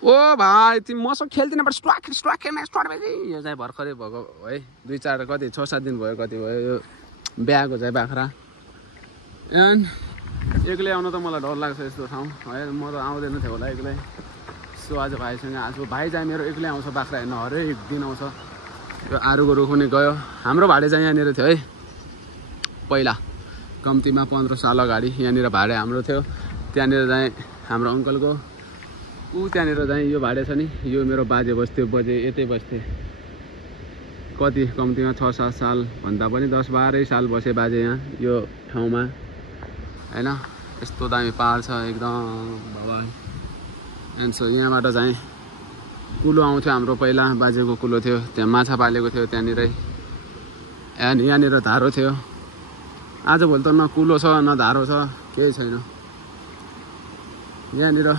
ओ भाइ तिमी मसँग खेल्दिन बट स्ट्राक म्याच स्टार्ट भयो यो चाहिँ भर्खरै भएको है 2-4 कति 6-7 दिन भयो कति भयो यो बिहाको चाहिँ बाख्रा एन्ड एक्लै आउन त मलाई डर लाग्छ यस्तो ठाउँ है म त आउँदैन थियो होला एक्लै सो आज भाइसँग आज भाइ चाहिँ मेरो एक्लै आउँछ बाख्रा हेर्न हरेक दिन आउँछ यो आरुको रुख पनि गयो हाम्रो भाडे चाहिँ यहाँनिर थियो है पहिला कम्तीमा 15 साल अगाडि यहाँनिर भाडे हाम्रो थियो त्यहाँनिर चाहिँ हाम्रो अङ्कलको त्यहाँनिर चाहिँ यो भाडे छ नि यो मेरो बाजे बस्थ्यो बजे यतै बस्थे कति कम्तीमा 6-7 साल भन्दा पनि 10-12 साल बसे बाजे यहाँ यो ठाउँमा हैन यस्तो दामी पहाड छ एकदम बाबा एन्ड सो यहाँबाट चाहिँ कुलो आउँथ्यो हाम्रो पहिला बाजेको कुलो थियो त्यहाँ माछा पालेको थियो त्यहाँनिरै एन्ड यहाँनिर धारो थियो आजभोलि त न कुलो छ न धारो छ केही छैन यहाँनिर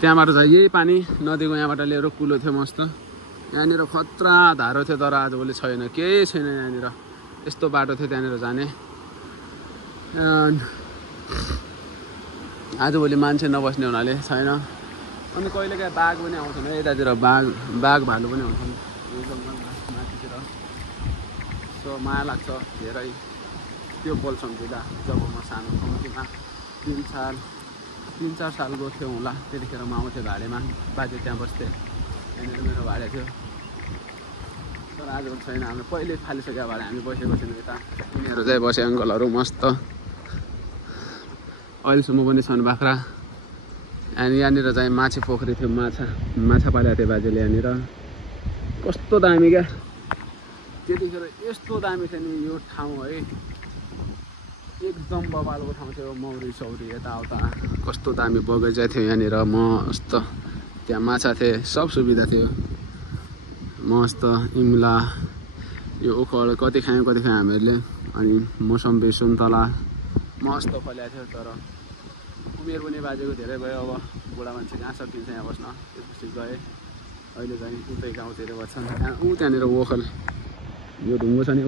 त्यहाँबाट चाहिँ यही पानी नदीको यहाँबाट लिएर कुलो थियो मस्त यहाँनिर खतरा धारो थियो तर आजभोलि छैन केही छैन यहाँनिर यस्तो बाटो थियो त्यहाँनिर जाने आजभोलि मान्छे नबस्ने हुनाले छैन अनि कहिलेकाहीँ बाघ पनि आउँछन् यतातिर बाघ भालु पनि आउँछन् माथितिर सो माया लाग्छ धेरै त्यो पल सम्झिँदा जब म सानो कम्तीमा 3-4 सालको थियो होला त्यतिखेर म आउँथेँ भाडेमा बाजे त्यहाँ बस्थेँ त्यहाँनिर मेरो भाडे थियो तर आजकल छैन हाम्रो पहिले फालिसक्यो भाडे हामी बसेको छैनौँ यता उनीहरू चाहिँ बसे अङ्कलहरू मस्त अहिलेसम्म पनि छन् बाख्रा अनि यहाँनिर चाहिँ माछा पोखरी थियो माछा पालेको थियो बाजेले यहाँनिर कस्तो दामी क्या त्यतिखेर यस्तो दामी थियो नि यो ठाउँ है एकदम बबालको ठाउँ थियो मौरी सौरी यताउता कस्तो दामी बगैँचा थियो यहाँनिर मस्त त्यहाँ माछा थिए सब सुविधा थियो मस्त इम्ला यो ओखर कति खायौँ हामीहरूले अनि मौसम्बी सुन्तला मस्त फलेको थियो तर उमेर पनि बाजेको धेरै भयो अब बुढा मान्छे कहाँ सकिन्छ यहाँ बस्न त्यसपछि गए अहिले चाहिँ उतै गाउँतिर बस्छन् त्यहाँनिर ओखल यो ढुङ्गो छ नि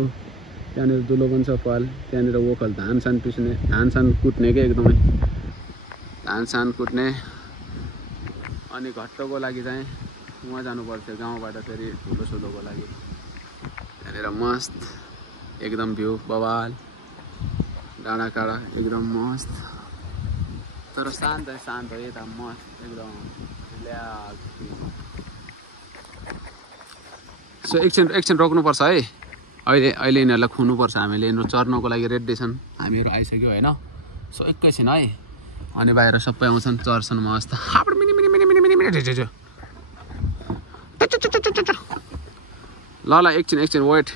त्यहाँनिर दुलो पनि छ फल त्यहाँनिर ओखल धान पिस्ने धान कुट्ने क्या एकदमै धान कुट्ने अनि घट्टोको लागि चाहिँ उहाँ जानु पर्थ्यो गाउँबाट फेरि ठुलो सुलोको लागि त्यहाँनिर मस्त एकदम भ्यू बवाल डाँडा काँडा एकदम मस्त तर शान्त हो यता मस्त एकदम सो एकछिन रोक्नुपर्छ है अहिले यिनीहरूलाई खुनुपर्छ हामीले यिनीहरू चर्नको लागि रेडी छन् हामीहरू आइसक्यो होइन सो एकैछिन है अनि बाहिर सबै आउँछन् चर्छन् मस्त ल एकछिन वेट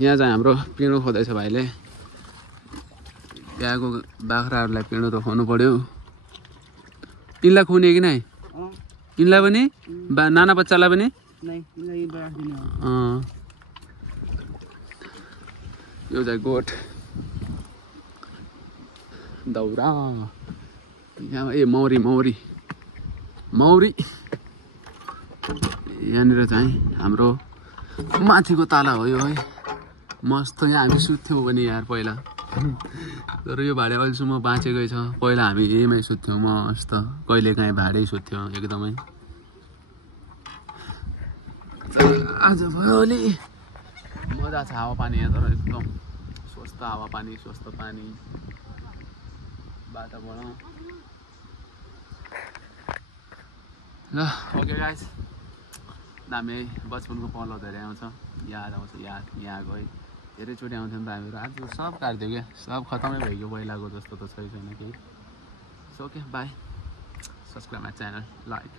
यहाँ चाहिँ हाम्रो पिँडो खोज्दैछ भाइले बिहाको बाख्राहरूलाई पिँडो त खुवाउनु पर्यो यिनलाई खुवाउने कि नै यिनलाई पनि नाना बच्चालाई पनि यो चाहिँ गोठ दाउरा ए मौरी यहाँनिर चाहिँ हाम्रो माथिको ताला हो यो है मस्त यहाँ हामी सुत्थ्यौँ पनि यार पहिला तर यो भाडे अहिलेसम्म बाँचेकै छ पहिला हामी यहीमै सुत्थ्यौँ मस्त कहिलेकाहीँ भाडै सुत्थ्यौँ एकदमै आज भयो अलि मजा छ हावापानी यहाँ तर एकदम स्वस्थ हावापानी स्वस्थ पानी वातावरण ल ओके गाइस दामी बचपनको पलहरू धेरै आउँछ याद आउँछ यहाँ गए धेरैचोटि आउँथ्यौँ त हामीहरू आज सब काट्थ्यो क्या सब खतमै भइगयो पहिलाको जस्तो त छैन केही so okay by subscribe my channel like